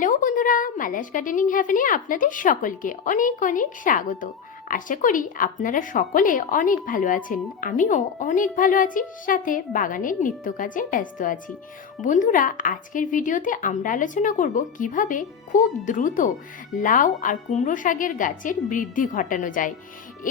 Hello বন্ধুরা Mala's gardening হ্যাভেনে আপনাদের সকলকে অনেক অনেক স্বাগত। আশা করি আপনারা সকলে অনেক ভালো আছেন। আমিও অনেক ভালো আছি, সাথে বাগানের নিত্য কাজে ব্যস্ত আছি। বন্ধুরা, আজকের ভিডিওতে আমরা আলোচনা করব কীভাবে খুব দ্রুত লাউ আর কুমড়ো শাকের গাছের বৃদ্ধি ঘটানো যায়।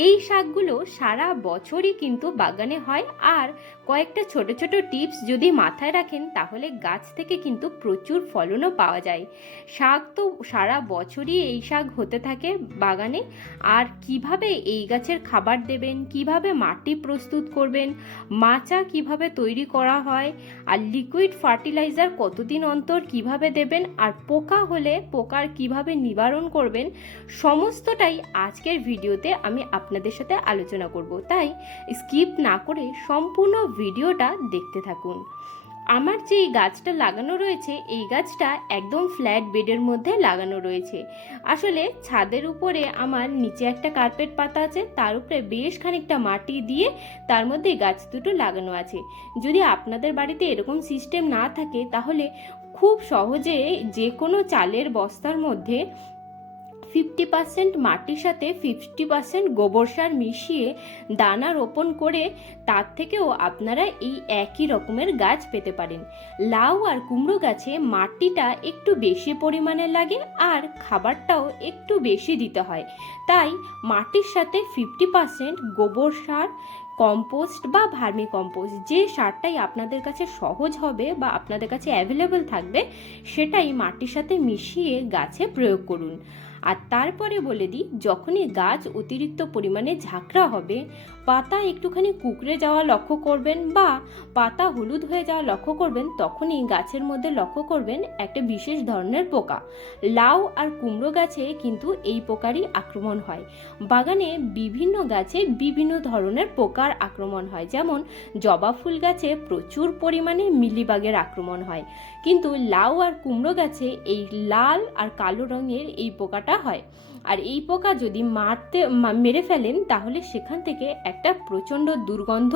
এই শাকগুলো সারা বছরই কিন্তু বাগানে হয় আর কয়েকটা ছোট ছোট টিপস যদি মাথায় রাখেন, তাহলে গাছ থেকে কিন্তু প্রচুর ফলনও পাওয়া যায়। শাক তো সারা বছরই এই শাক হতে থাকে বাগানে। আর কীভাবে এই গাছের খাবার দেবেন? কীভাবে মাটি প্রস্তুত করবেন? মাচা কীভাবে তৈরি করা হয়? আর লিকুইড ফার্টিলাইজার কতদিন অন্তর কীভাবে দেবেন? আর পোকা হলে পোকার কীভাবে নিবারণ করবেন? সমস্তটাই আজকের ভিডিওতে আমি আপনাদের সাথে আলোচনা করব। তাই স্কিপ না করে সম্পূর্ণ ভিডিওটা দেখতে থাকুন। আমার যে এই গাছটা লাগানো রয়েছে, এই গাছটা একদম ফ্ল্যাট বেডের মধ্যে লাগানো রয়েছে। আসলে ছাদের উপরে আমার নিচে একটা কার্পেট পাতা আছে, তার উপরে বেশ খানিকটা মাটি দিয়ে তার মধ্যে গাছ দুটো লাগানো আছে। যদি আপনাদের বাড়িতে এরকম সিস্টেম না থাকে, তাহলে খুব সহজে যে কোনো চালের বস্তার মধ্যে ফিফটি পার্সেন্ট মাটির সাথে ফিফটি পার্সেন্ট গোবর সার মিশিয়ে দানা রোপণ করে তার থেকেও আপনারা এই একই রকমের গাছ পেতে পারেন। লাউ আর কুমড়ো গাছে মাটিটা একটু বেশি পরিমাণে লাগে আর খাবারটাও একটু বেশি দিতে হয়। তাই মাটির সাথে ফিফটি পার্সেন্ট গোবর সার, কম্পোস্ট বা ভার্মি কম্পোস্ট যে সারটাই আপনাদের কাছে সহজ হবে বা আপনাদের কাছে অ্যাভেলেবেল থাকবে, সেটাই মাটির সাথে মিশিয়ে গাছে প্রয়োগ করুন। আর তারপরে বলে দিই, যখনই গাছ অতিরিক্ত পরিমাণে ঝাঁকড়া হবে, পাতা একটুখানি কুকড়ে যাওয়া লক্ষ্য করবেন বা পাতা হলুদ হয়ে যাওয়া লক্ষ্য করবেন, তখনই গাছের মধ্যে লক্ষ্য করবেন একটা বিশেষ ধরনের পোকা। লাউ আর কুমড়ো গাছে কিন্তু এই পোকারই আক্রমণ হয়। বাগানে বিভিন্ন গাছে বিভিন্ন ধরনের পোকার আক্রমণ হয়। যেমন জবা ফুল গাছে প্রচুর পরিমাণে মিলিবাগের আক্রমণ হয়। কিন্তু লাউ আর কুমড়ো গাছে এই লাল আর কালো রঙের এই পোকাটা হয়। আর এই পোকা যদি মারতে মেরে ফেলেন, তাহলে সেখান থেকে একটা প্রচণ্ড দুর্গন্ধ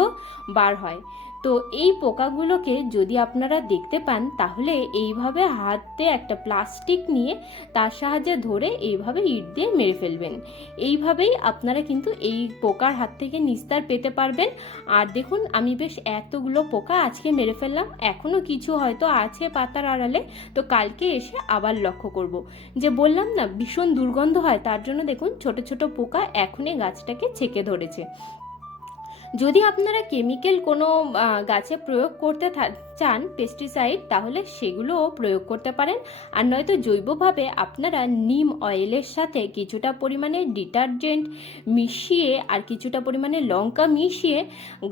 বার হয়। তো এই পোকাগুলোকে যদি আপনারা দেখতে পান, তাহলে এইভাবে হাতে একটা প্লাস্টিক নিয়ে তার সাহায্যে ধরে এইভাবে ইট দিয়ে মেরে ফেলবেন। এইভাবেই আপনারা কিন্তু এই পোকার হাত থেকে নিস্তার পেতে পারবেন। আর দেখুন, আমি বেশ এতগুলো পোকা আজকে মেরে ফেললাম এখনও কিছু হয়তো আছে পাতার আড়ালে, তো কালকে এসে আবার লক্ষ্য করব। যে বললাম না, ভীষণ দুর্গন্ধ হয়, তার জন্য দেখুন, ছোট ছোট পোকা এখনই গাছটাকে ছেকে ধরেছে। যদি আপনারা কেমিক্যাল কোনো গাছে প্রয়োগ করতে চান পেস্টিসাইড তাহলে সেগুলোও প্রয়োগ করতে পারেন। আর নয়তো জৈবভাবে আপনারা নিম অয়েলের সাথে কিছুটা পরিমাণে ডিটারজেন্ট মিশিয়ে আর কিছুটা পরিমাণে লঙ্কা মিশিয়ে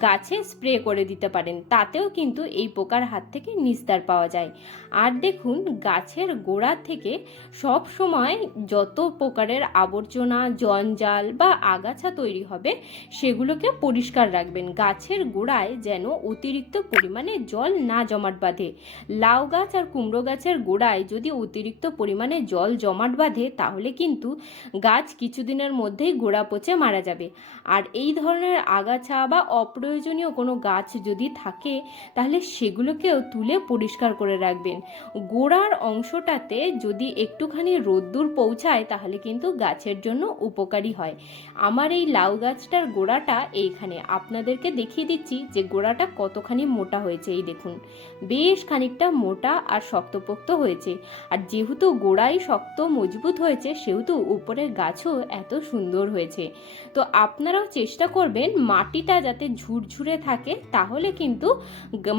গাছে স্প্রে করে দিতে পারেন। তাতেও কিন্তু এই পোকার হাত থেকে নিস্তার পাওয়া যায়। আর দেখুন, গাছের গোড়া থেকে সব সময় যত প্রকারের আবর্জনা, জঞ্জাল বা আগাছা তৈরি হবে, সেগুলোকে পরিষ্কার রাখবেন। গাছের গোড়ায় যেন অতিরিক্ত পরিমাণে জল না জমাট বাঁধে। লাউ গাছ আর কুমড়ো গাছের গোড়ায় যদি অতিরিক্ত পরিমাণে জল জমাট বাঁধে, তাহলে কিন্তু গাছ কিছুদিনের মধ্যেই গোড়া পচে মারা যাবে। আর এই ধরনের আগাছা বা অপ্রয়োজনীয় কোনো গাছ যদি থাকে, তাহলে সেগুলোকেও তুলে পরিষ্কার করে রাখবেন। গোড়ার অংশটাতে যদি একটুখানি রোদ্দুর পৌঁছায়, তাহলে কিন্তু গাছের জন্য উপকারী হয়। আমার এই লাউ গাছটার গোড়াটা এইখানে। আপনাদেরকে দেখিয়ে দিচ্ছি যে গোড়াটা কতখানি মোটা হয়েছে, এই দেখুন। বেশ খানিকটা মোটা আর শক্তপোক্ত হয়েছে। আর যেহেতু গোড়াই শক্ত মজবুত হয়েছে, সেহেতু উপরের গাছও এত সুন্দর হয়েছে। তো আপনারাও চেষ্টা করবেন মাটিটা যাতে ঝুরঝুরে থাকে, তাহলে কিন্তু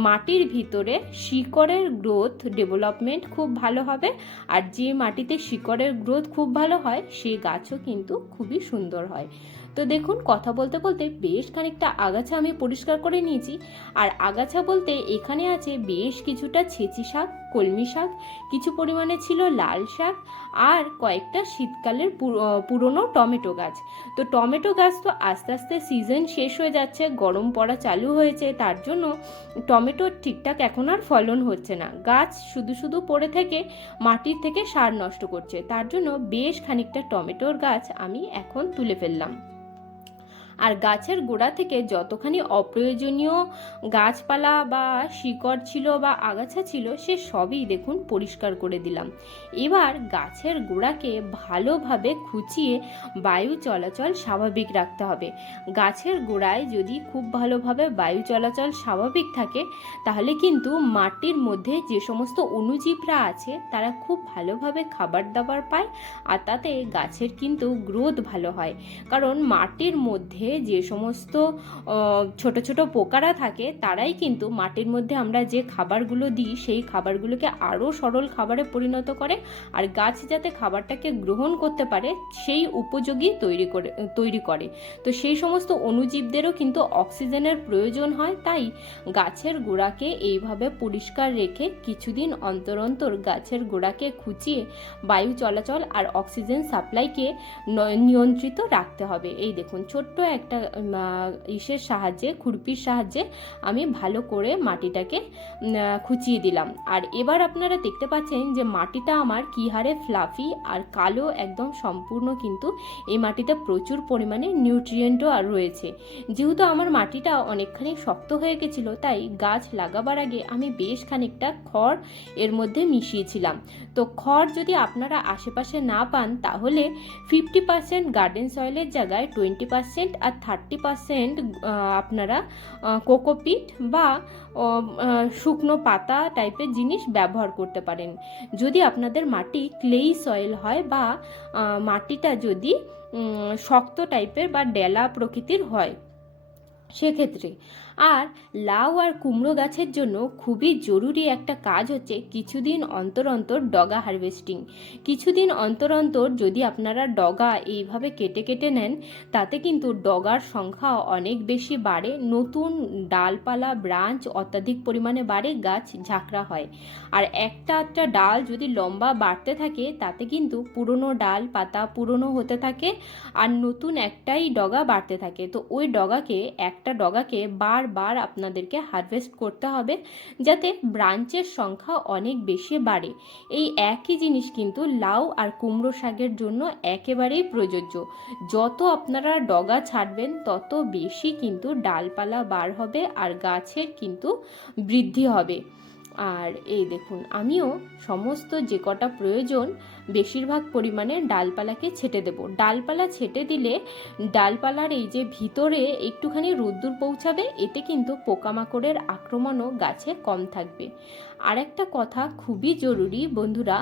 মাটির ভিতরে শিকড়ের গ্রোথ ডেভেলপমেন্ট খুব ভালো হবে। আর যে মাটিতে শিকড়ের গ্রোথ খুব ভালো হয় সেই গাছও কিন্তু খুবই সুন্দর হয়। তো দেখুন, কথা বলতে বলতে বেশ খানিকটা আগাছা আমি পরিষ্কার করে নিয়েছি। আর আগাছা বলতে এখানে আছে বেশ কিছুটা ছেঁচি শাক, কলমি শাক, কিছু পরিমাণে ছিল লাল শাক আর কয়েকটা শীতকালের পুর- পুরনো টমেটো গাছ। তো টমেটো গাছ তো আস্তে আস্তে সিজন শেষ হয়ে যাচ্ছে, গরম পড়া চালু হয়েছে, তার জন্য টমেটোর ঠিকঠাক এখন আর ফলন হচ্ছে না। গাছ শুধু শুধু পড়ে থেকে মাটির থেকে সার নষ্ট করছে, তার জন্য বেশ খানিকটা টমেটোর গাছ আমি এখন তুলে ফেললাম। আর গাছের গোড়া থেকে যতখানি অপ্রয়োজনীয় গাছপালা বা শিকড় ছিল বা আগাছা ছিল, সে সবই দেখুন পরিষ্কার করে দিলাম। এবার গাছের গোড়াকে ভালোভাবে খুঁচিয়ে বায়ু চলাচল স্বাভাবিক রাখতে হবে। গাছের গোড়ায় যদি খুব ভালোভাবে বায়ু চলাচল স্বাভাবিক থাকে, তাহলে কিন্তু মাটির মধ্যে যে সমস্ত অণুজীবরা আছে, তারা খুব ভালোভাবে খাবার দাবার পায় আর তাতে গাছের কিন্তু গ্রোথ ভালো হয়। কারণ মাটির মধ্যে যে সমস্ত ছোট ছোট পোকারা থাকে, তারাই কিন্তু মাটির মধ্যে আমরা যে খাবারগুলো দিই, সেই খাবারগুলোকে আরও সরল খাবারে পরিণত করে আর গাছ যাতে খাবারটাকে গ্রহণ করতে পারে, সেই উপযোগী তৈরি করে তৈরি করে। তো সেই সমস্ত অণুজীবদেরও কিন্তু অক্সিজেনের প্রয়োজন হয়, তাই গাছের গোড়াকে এইভাবে পরিষ্কার রেখে কিছুদিন অন্তর অন্তর গাছের গোড়াকে খুঁচিয়ে বায়ু চলাচল আর অক্সিজেন সাপ্লাইকে নিয়ন্ত্রিত রাখতে হবে। এই দেখুন, ছোট্ট একটা ইসের সাহায্যে, খুরপির সাহায্যে আমি ভালো করে মাটিটাকে খুঁচিয়ে দিলাম। আর এবার আপনারা দেখতে পাচ্ছেন যে মাটিটা আমার কি হারে ফ্লাফি আর কালো একদম সম্পূর্ণ কিন্তু এই মাটিতে প্রচুর পরিমাণে নিউট্রিয়েন্টও আর রয়েছে। যেহেতু আমার মাটিটা অনেকখানি শক্ত হয়ে গেছিল, তাই গাছ লাগাবার আগে আমি বেশ খানিকটা খড় এর মধ্যে মিশিয়েছিলাম। তো খড় যদি আপনারা আশেপাশে না পান, তাহলে ফিফটি পার্সেন্ট গার্ডেন সয়েলের জায়গায় টোয়েন্টি পার্সেন্ট আর থার্টি পারসেন্ট আপনারা কোকোপিট বা শুকনো পাতা টাইপের জিনিস ব্যবহার করতে পারেন। যদি আপনাদের মাটি ক্লেই সয়েল হয় বা মাটিটা যদি শক্ত টাইপের বা ডেলা প্রকৃতির হয়, সেক্ষেত্রে আর লাউ আর কুমড়ো গাছের জন্য খুবই জরুরি একটা কাজ হচ্ছে কিছুদিন অন্তর অন্তর ডগা হারভেস্টিং। কিছুদিন অন্তর অন্তর যদি আপনারা ডগা এইভাবে কেটে কেটে নেন, তাতে কিন্তু ডগার সংখ্যা অনেক বেশি বাড়ে, নতুন ডালপালা, ব্রাঞ্চ অত্যাধিক পরিমাণে বাড়ে, গাছ ঝাঁকড়া হয়। আর একটা একটা ডাল যদি লম্বা বাড়তে থাকে, তাতে কিন্তু পুরনো ডাল, পাতা পুরনো হতে থাকে, আর নতুন একটাই ডগা বাড়তে থাকে। তো ওই ডগাকে, একটা ডগাকে বারবার আপনাদেরকে হারভেস্ট করতে হবে যাতে ব্রাঞ্চের সংখ্যা অনেক বেশি বাড়ে। এই একই জিনিস কিন্তু লাউ আর কুমড়ো শাকের জন্য একেবারেই প্রযোজ্য। যত আপনারা ডগা ছাড়বেন, তত বেশি কিন্তু ডালপালা বার হবে আর গাছের কিন্তু বৃদ্ধি হবে। আর এই দেখুন, আমিও সমস্ত যে কটা প্রয়োজন বেশিরভাগ পরিমাণে ডালপালাকে ছেটে দেব। ডালপালা ছেটে দিলে ডালপালার এই যে ভিতরে একটুখানি রোদ্দুর পৌঁছাবে, এতে কিন্তু পোকামাকড়ের আক্রমণও গাছে কম থাকবে। আর একটা কথা খুবই জরুরি বন্ধুরা,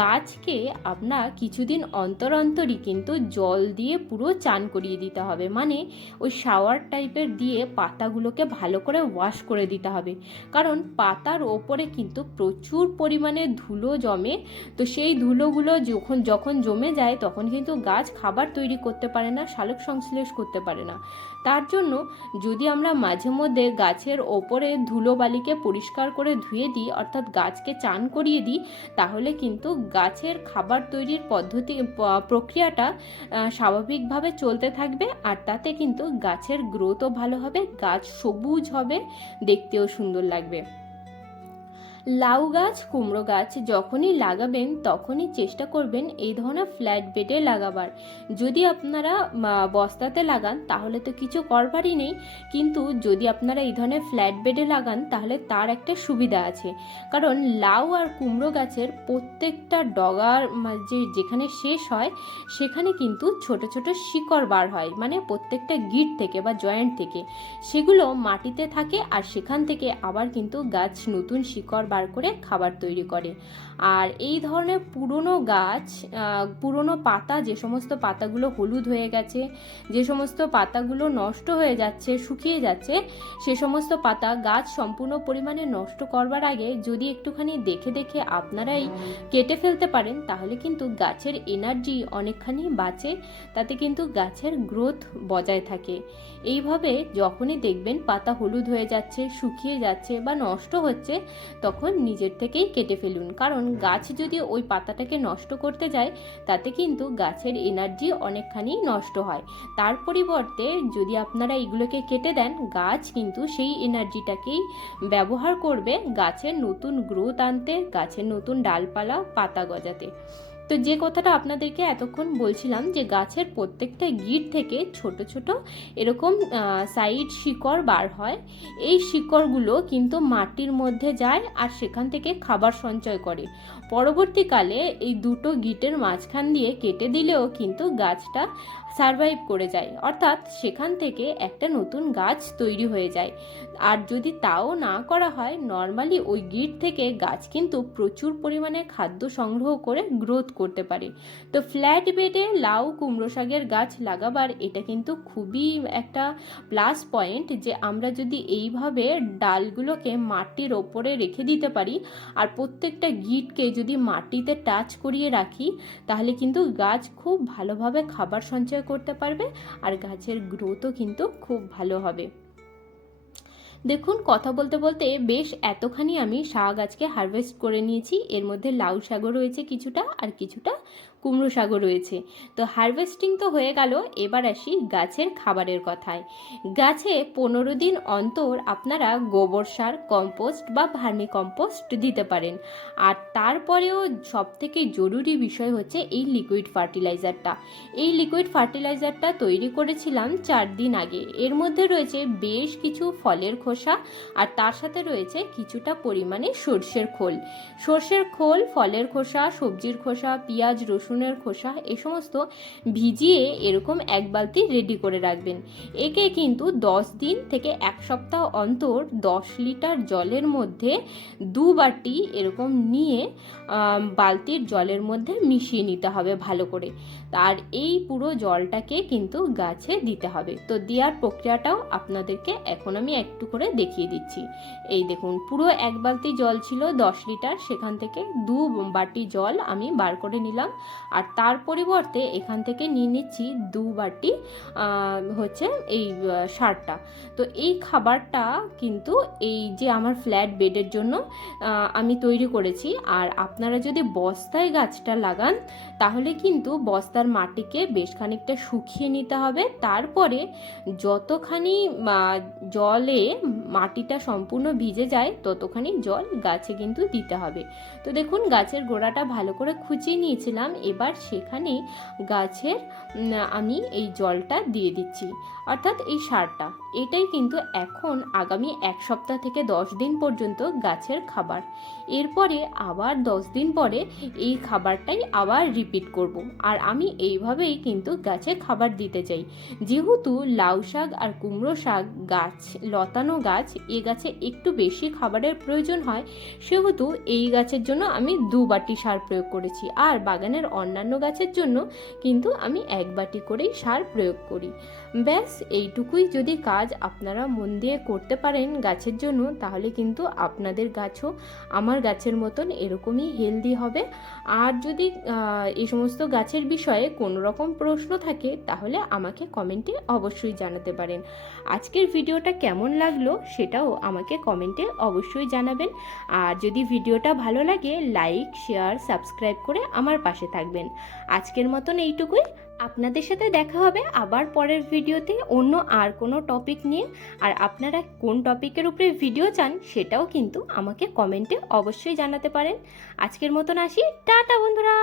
গাছকে আপনার কিছুদিন অন্তর অন্তরই কিন্তু জল দিয়ে পুরো চান করিয়ে দিতে হবে। মানে ওই শাওয়ার টাইপের দিয়ে পাতাগুলোকে ভালো করে ওয়াশ করে দিতে হবে। কারণ পাতার ওপরে কিন্তু প্রচুর পরিমাণে ধুলো জমে, তো সেই ধুলোগুলো যখন যখন জমে যায় তখন কিন্তু গাছ খাবার তৈরি করতে পারে না সালোক সংশ্লেষ করতে পারে না। তার জন্য যদি আমরা মাঝে মধ্যে গাছের ওপরে ধুলোবালিকে পরিষ্কার করে ধুয়ে দিই, অর্থাৎ গাছকে চান করিয়ে দিই, তাহলে কিন্তু গাছের খাবার তৈরির পদ্ধতি প্রক্রিয়াটা স্বাভাবিকভাবে চলতে থাকবে আর তাতে কিন্তু গাছের গ্রোথও ভালো হবে, গাছ সবুজ হবে, দেখতেও সুন্দর লাগবে। লাউ গাছ, কুমড়ো গাছ যখনই লাগাবেন, তখনই চেষ্টা করবেন এই ধরনের ফ্ল্যাট বেডে লাগাবার। যদি আপনারা বস্তাতে লাগান, তাহলে তো কিছু করবারই নেই। কিন্তু যদি আপনারা এই ধরনের ফ্ল্যাট বেডে লাগান, তাহলে তার একটা সুবিধা আছে। কারণ লাউ আর কুমড়ো গাছের প্রত্যেকটা ডগার যে, যেখানে শেষ হয়, সেখানে কিন্তু ছোট ছোট শিকড় বার হয়। মানে প্রত্যেকটা গিট থেকে বা জয়েন্ট থেকে। সেগুলো মাটিতে থাকে আর সেখান থেকে আবার কিন্তু গাছ নতুন শিকড় বার করে খাবার তৈরি করে। আর এই ধরনের পুরনো গাছ পুরনো পাতা, যে সমস্ত পাতাগুলো হলুদ হয়ে গেছে, যে সমস্ত পাতাগুলো নষ্ট হয়ে যাচ্ছে, শুকিয়ে যাচ্ছে, সে সমস্ত পাতা গাছ সম্পূর্ণ পরিমাণে নষ্ট করবার আগে যদি একটুখানি দেখে দেখে আপনারাই কেটে ফেলতে পারেন, তাহলে কিন্তু গাছের এনার্জি অনেকখানি বাঁচে, তাতে কিন্তু গাছের গ্রোথ বজায় থাকে। এইভাবে যখনই দেখবেন পাতা হলুদ হয়ে যাচ্ছে, শুকিয়ে যাচ্ছে বা নষ্ট হচ্ছে, তখন নিজের থেকেই কেটে ফেলুন। কারণ গাছ যদি ওই পাতাটাকে নষ্ট করতে যায়, তাতে কিন্তু গাছের এনার্জি অনেকখানি নষ্ট হয়। তার পরিবর্তে যদি আপনারা এগুলোকে কেটে দেন, গাছ কিন্তু সেই এনার্জিটাকেই ব্যবহার করবে গাছের নতুন গ্রোথ আনতে, গাছের নতুন ডালপালা, পাতা গজাতে। তো যে কথাটা আপনাদেরকে এতক্ষণ বলছিলাম যে গাছের প্রত্যেকটা গিট থেকে ছোট ছোট এরকম সাইড শিকড় বার হয়। এই শিকড়গুলো কিন্তু মাটির মধ্যে যায় আর সেখান থেকে খাবার সঞ্চয় করে। পরবর্তীকালে এই দুটো গিটের মাঝখান দিয়ে কেটে দিলেও কিন্তু গাছটা সারভাইভ করে যায়। অর্থাৎ সেখান থেকে একটা নতুন গাছ তৈরি হয়ে যায়। আর যদি তাও না করা হয় নর্মালি ওই গিট থেকে গাছ কিন্তু প্রচুর পরিমাণে খাদ্য সংগ্রহ করে গ্রোথ করতে পারে। তো ফ্ল্যাট বেডে লাউ, কুমড়ো শাকের গাছ লাগাবার এটা কিন্তু খুবই একটা প্লাস পয়েন্ট যে আমরা যদি এইভাবে ডালগুলোকে মাটির ওপরে রেখে দিতে পারি, আর প্রত্যেকটা গিটকে যদি মাটিতে টাচ করিয়ে রাখি, তাহলে কিন্তু গাছ খুব ভালোভাবে খাবার সঞ্চয় করতে পারবে আর গাছের গ্রোথও কিন্তু খুব ভালো হবে। দেখুন, কথা বলতে বলতে বেশ এতখানি আমি শাক গাছকে হারভেস্ট করে নিয়েছি। এর মধ্যে লাউ শাকও রয়েছে কিছুটা আর কিছুটা কুমড়ো শাকও রয়েছে। তো হারভেস্টিং তো হয়ে গেল, এবার আসি গাছের খাবারের কথায়। গাছে পনেরো দিন অন্তর আপনারা গোবর সার কম্পোস্ট বা ভার্মি কম্পোস্ট দিতে পারেন। আর তারপরেও সবথেকে জরুরি বিষয় হচ্ছে এই লিকুইড ফার্টিলাইজারটা এই লিকুইড ফার্টিলাইজারটা তৈরি করেছিলাম চার দিন আগে। এর মধ্যে রয়েছে বেশ কিছু ফলের খোসা আর তার সাথে রয়েছে কিছুটা পরিমাণে সর্ষের খোল। সর্ষের খোল, ফলের খোসা, সবজির খোসা, পেঁয়াজ রসুনের খোসা এ সমস্ত ভিজিয়ে এরকম এক বালতি রেডি করে রাখবেন। একে কিন্তু দশ দিন থেকে এক সপ্তাহ অন্তর দশ লিটার জলের মধ্যে দু বাটি এরকম নিয়ে বালতির জলের মধ্যে মিশিয়ে নিতে হবে ভালো করে। আর এই পুরো জলটাকে কিন্তু গাছে দিতে হবে। তো দেওয়ার প্রক্রিয়াটাও আপনাদেরকে এখন আমি একটু করে দেখিয়ে দিচ্ছি। এই দেখুন, পুরো এক বালতি জল ছিল দশ লিটার, সেখান থেকে দু বাটি জল আমি বার করে নিলাম। আর তার পরিবর্তে এখান থেকে নিয়ে নিচ্ছি দু বাটি হচ্ছে এই সারটা। তো এই খাবারটা কিন্তু এই যে আমার ফ্ল্যাট বেডের জন্য আমি তৈরি করেছি। আর আপনারা যদি বস্তায় গাছটা লাগান, তাহলে কিন্তু বস্তার মাটিকে বেশ খানিকটা শুকিয়ে নিতে হবে। তারপরে যতখানি জলে মাটিটা সম্পূর্ণ ভিজে যায়, ততখানি জল গাছে কিন্তু দিতে হবে। তো দেখুন, গাছের গোড়াটা ভালো করে খুঁচিয়ে নিয়েছিলাম। এবার সেখানে গাছের আমি এই জলটা দিয়ে দিচ্ছি। অর্থাৎ এই সারটা। এটাই কিন্তু এখন আগামী এক সপ্তাহ থেকে দশ দিন পর্যন্ত গাছের খাবার। এরপরে আবার দশ দিন পরে এই খাবারটাই আবার রিপিট করব। আর আমি এইভাবেই কিন্তু গাছে খাবার দিতে চাই। যেহেতু লাউ শাক আর কুমড়ো শাক গাছ, লতানো গাছ, এ গাছে একটু বেশি খাবারের প্রয়োজন হয়, সেহেতু এই গাছের জন্য আমি দু বাটি সার প্রয়োগ করেছি। আর বাগানের অন্যান্য গাছের জন্য কিন্তু আমি এক বাটি করেই সার প্রয়োগ করি। ব্যাস, এইটুকুই যদি কাজ আপনারা মন দিয়ে করতে পারেন গাছের জন্য, তাহলে কিন্তু আপনাদের গাছও আমার গাছের মতন এরকমই হেলদি হবে। আর যদি এই সমস্ত গাছের বিষয়ে কোনো রকম প্রশ্ন থাকে, তাহলে আমাকে কমেন্টে অবশ্যই জানাতে পারেন। আজকের ভিডিওটা কেমন লাগল সেটাও আমাকে কমেন্টে অবশ্যই জানাবেন। আর যদি ভিডিওটা ভালো লাগে, লাইক, শেয়ার, সাবস্ক্রাইব করে আমার পাশে থাকবেন। আজকের মতন এইটুকুই। আপনাদের সাথে দেখা হবে আবার পরের ভিডিওতে অন্য আর কোনো টপিক নিয়ে। আর আপনারা কোন টপিকের উপরে ভিডিও চান সেটাও কিন্তু আমাকে কমেন্টে অবশ্যই জানাতে পারেন। আজকের মতন আসি। টাটা বন্ধুরা!